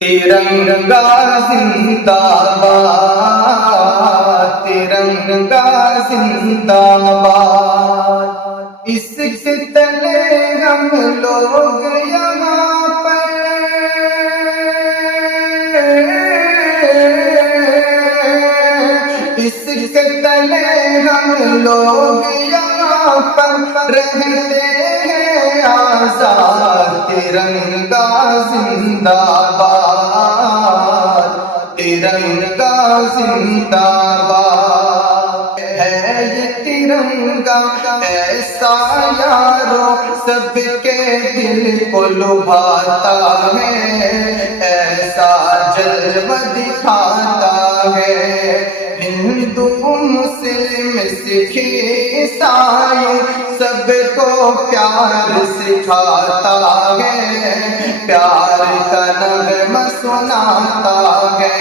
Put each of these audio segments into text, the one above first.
ترنگا زندہ باد، ترنگا زندہ باد، اس کے تلے ہم لوگ یہاں پر اس کے تلے ہم لوگ یہاں پر رہتے ہیں آزاد، ترنگا زندہ باد، ترنگا زندہ باد ہے یہ ترنگا ایسا یارو سب کے دل کو لبھاتا ہے، ایسا جلوہ دکھاتا ہے، ہندو مسلم سکھ عیسائی سب کو پیار سکھاتا ہے، پیار کا نغمہ سناتا ہے،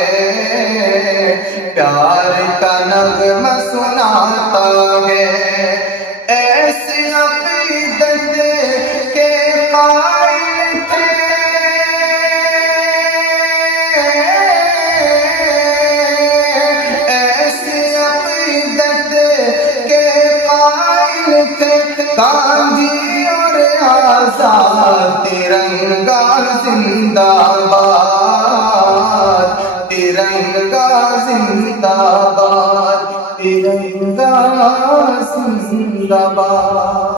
پیار کا نغمہ سناتا ہے، ایسے عقیدت کے قائل تھے، ایسے عقیدت کے قائل تھے گاندھی اور آزاد، ترنگا زندہ باد، ترنگا زندہ باد، ترنگا زندہ باد۔